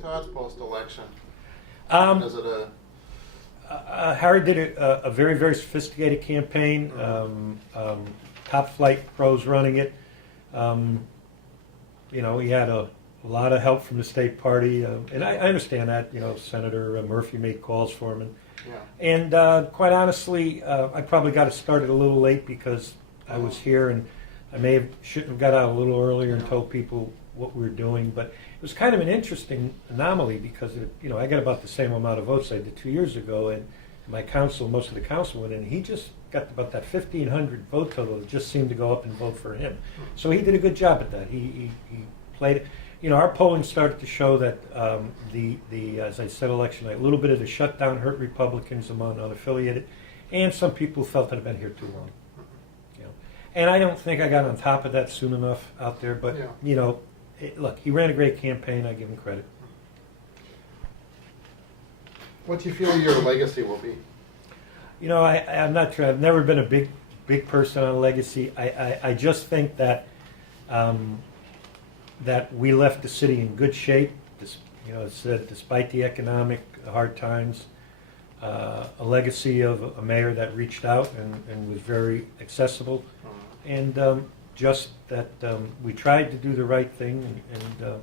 thoughts post-election? Is it Harry did a very, very sophisticated campaign. Top flight pros running it. He had a lot of help from the state party, and I understand that. Senator Murphy made calls for him, and quite honestly, I probably got it started a little late because I was here, and I shouldn't have got out a little earlier and told people what we were doing. But it was kind of an interesting anomaly because I got about the same amount of votes I did 2 years ago, and most of the council went in. He just got about that 1,500 vote total. It just seemed to go up and vote for him. So he did a good job at that. He played it. Our polling started to show that as I said, election night, a little bit of the shutdown hurt Republicans among unaffiliated, and some people felt that I've been here too long. And I don't think I got on top of that soon enough out there. But look, he ran a great campaign. I give him credit. What do you feel your legacy will be? I'm not sure. I've never been a big person on legacy. I just think that that we left the city in good shape. It said despite the economic hard times, a legacy of a mayor that reached out and was very accessible, and just that we tried to do the right thing and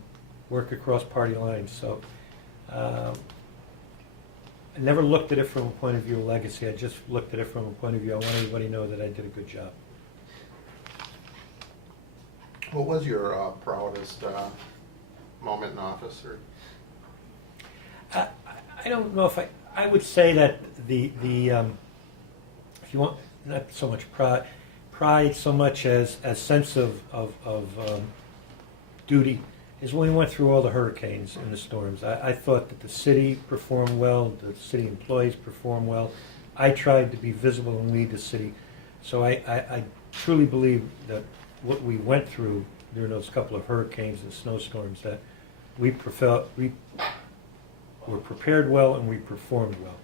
work across party lines. So. I never looked at it from a point of view of legacy. I just looked at it from a point of view, I want everybody to know that I did a good job. What was your proudest moment in office? I don't know if I would say that the if you want, not so much pride so much as sense of duty, is when we went through all the hurricanes and the storms. I thought that the city performed well, the city employees performed well. I tried to be visible and lead the city. So I truly believe that what we went through during those couple of hurricanes and snowstorms, that we were prepared well and we performed well.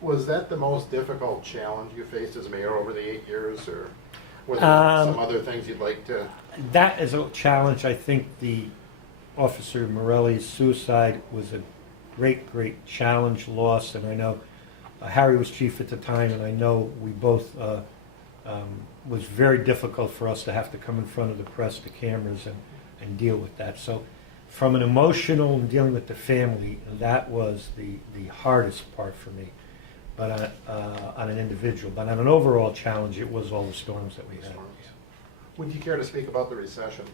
Was that the most difficult challenge you faced as mayor over the 8 years, or were there some other things you'd like to? That is a challenge. I think the Officer Morelli's suicide was a great challenge, loss, and I know Harry was chief at the time, and I know we both was very difficult for us to have to come in front of the press, the cameras, and deal with that. So from an emotional and dealing with the family, that was the hardest part for me. But on an individual, but on an overall challenge, it was all the storms that we had. Would you care to speak about the recession?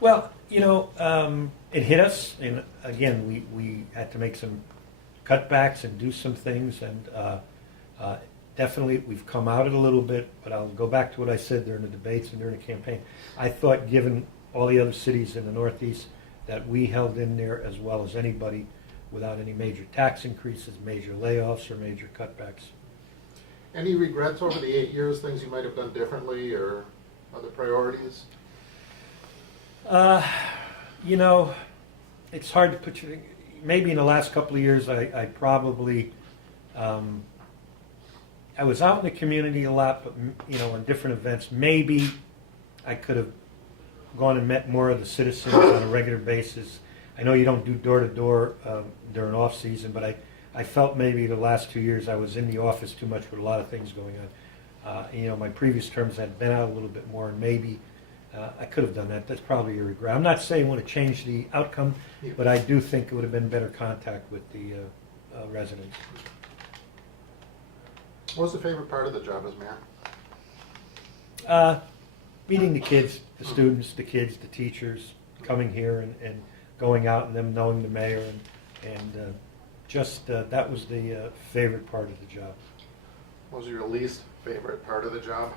Well, it hit us, and again, we had to make some cutbacks and do some things, and definitely we've come out it a little bit, but I'll go back to what I said during the debates and during the campaign. I thought, given all the other cities in the Northeast, that we held in there as well as anybody without any major tax increases, major layoffs, or major cutbacks. Any regrets over the 8 years, things you might have done differently, or other priorities? It's hard to put you. Maybe in the last couple of years, I probably, I was out in the community a lot, but on different events. Maybe I could have gone and met more of the citizens on a regular basis. I know you don't do door-to-door during off-season, but I felt maybe the last 2 years I was in the office too much with a lot of things going on. My previous terms had been out a little bit more, and maybe I could have done that. That's probably a regret. I'm not saying I want to change the outcome, but I do think it would have been better contact with the residents. What was the favorite part of the job as mayor? Meeting the kids, the students, the kids, the teachers, coming here and going out and them knowing the mayor, and just that was the favorite part of the job. What was your least favorite part of the job?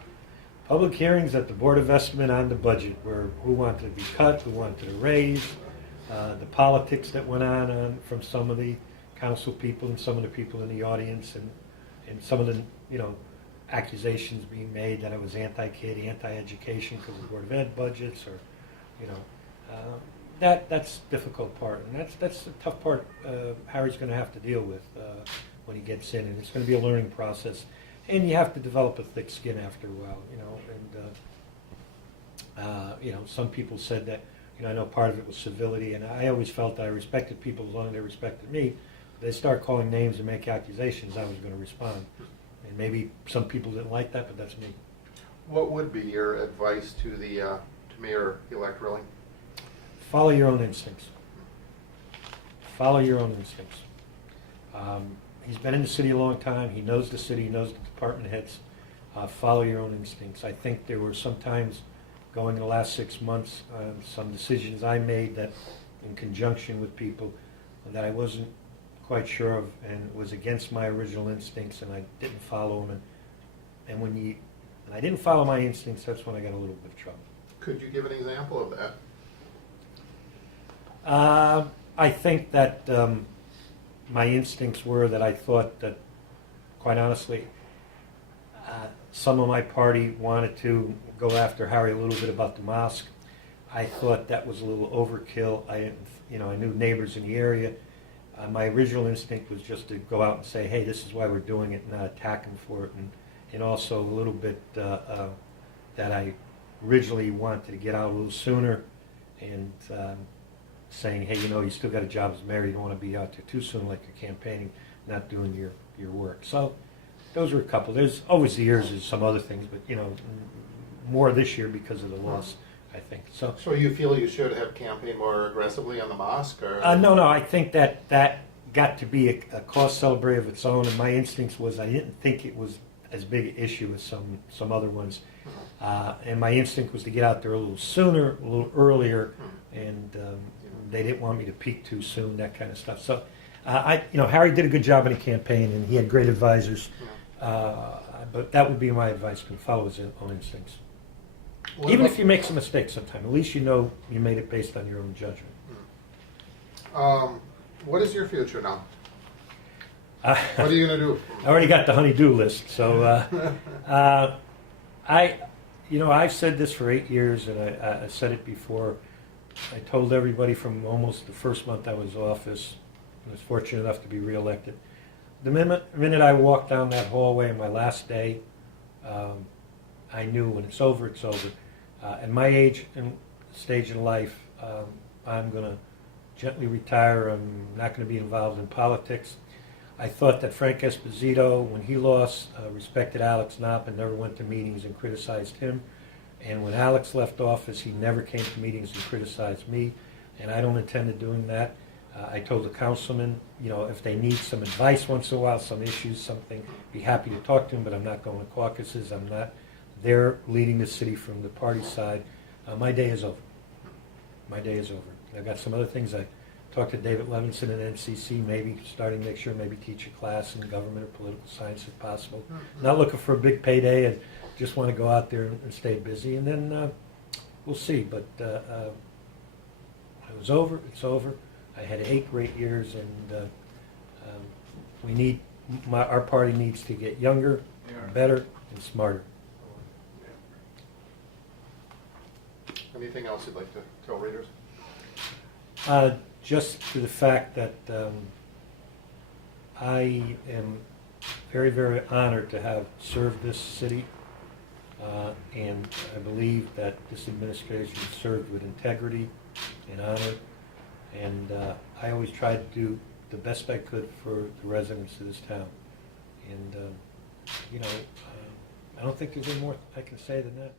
Public hearings at the Board of Estimate on the budget, where who wanted to be cut, who wanted to raise, the politics that went on from some of the council people and some of the people in the audience, and some of the accusations being made that I was anti-kid, anti-education because of the Board of Ed budgets, or that's the difficult part, and that's the tough part Harry's going to have to deal with when he gets in, and it's going to be a learning process, and you have to develop a thick skin after a while, and some people said that I know part of it was civility, and I always felt that I respected people as long as they respected me. If they start calling names and make accusations, I was going to respond. And maybe some people didn't like that, but that's me. What would be your advice to the to Mayor-elect Rilling? Follow your own instincts. Follow your own instincts. He's been in the city a long time. He knows the city. He knows the department heads. Follow your own instincts. I think there were some times going in the last 6 months, some decisions I made that, in conjunction with people, that I wasn't quite sure of, and was against my original instincts, and I didn't follow them. And when I didn't follow my instincts, that's when I got a little bit of trouble. Could you give an example of that? I think that my instincts were that I thought that, quite honestly, some of my party wanted to go after Harry a little bit about the mosque. I thought that was a little overkill. I knew neighbors in the area. My original instinct was just to go out and say, hey, this is why we're doing it, and not attack them for it. And also a little bit that I originally wanted to get out a little sooner, and saying, hey, you still got a job as mayor. You don't want to be out there too soon like you're campaigning, not doing your work. So those were a couple. There's always the years there's some other things, but more this year because of the loss, I think. So you feel you should have campaigned more aggressively on the mosque, or? No. I think that got to be a cause celebre of its own, and my instincts was I didn't think it was as big an issue as some other ones, and my instinct was to get out there a little sooner, a little earlier, and they didn't want me to peak too soon, that kind of stuff. So Harry did a good job in the campaign, and he had great advisors. But that would be my advice: to follow his own instincts. Even if you make some mistakes sometime, at least you know you made it based on your own judgment. What is your future now? What are you going to do? I already got the honey-do list. So I've said this for 8 years, and I said it before. I told everybody from almost the first month I was in office. I was fortunate enough to be reelected. The minute I walked down that hallway on my last day, I knew when it's over, it's over. At my age and stage in life, I'm going to gently retire. I'm not going to be involved in politics. I thought that Frank Esposito, when he lost, respected Alex Knopp and never went to meetings and criticized him. And when Alex left office, he never came to meetings and criticized me. And I don't intend to doing that. I told the councilmen, if they need some advice once in a while, some issues, something, be happy to talk to them, but I'm not going to caucuses. I'm not there leading the city from the party side. My day is over. My day is over. I've got some other things. I talked to David Levinson at NCC, maybe starting next year, maybe teach a class in government or political science if possible. Not looking for a big payday, and just want to go out there and stay busy. And then we'll see. But it was over. It's over. I had 8 great years, and our party needs to get younger, better, and smarter. Anything else you'd like to tell readers? Just to the fact that I am very, very honored to have served this city, and I believe that this administration served with integrity and honor. And I always tried to do the best I could for the residents of this town. And, I don't think there's any more I can say than that.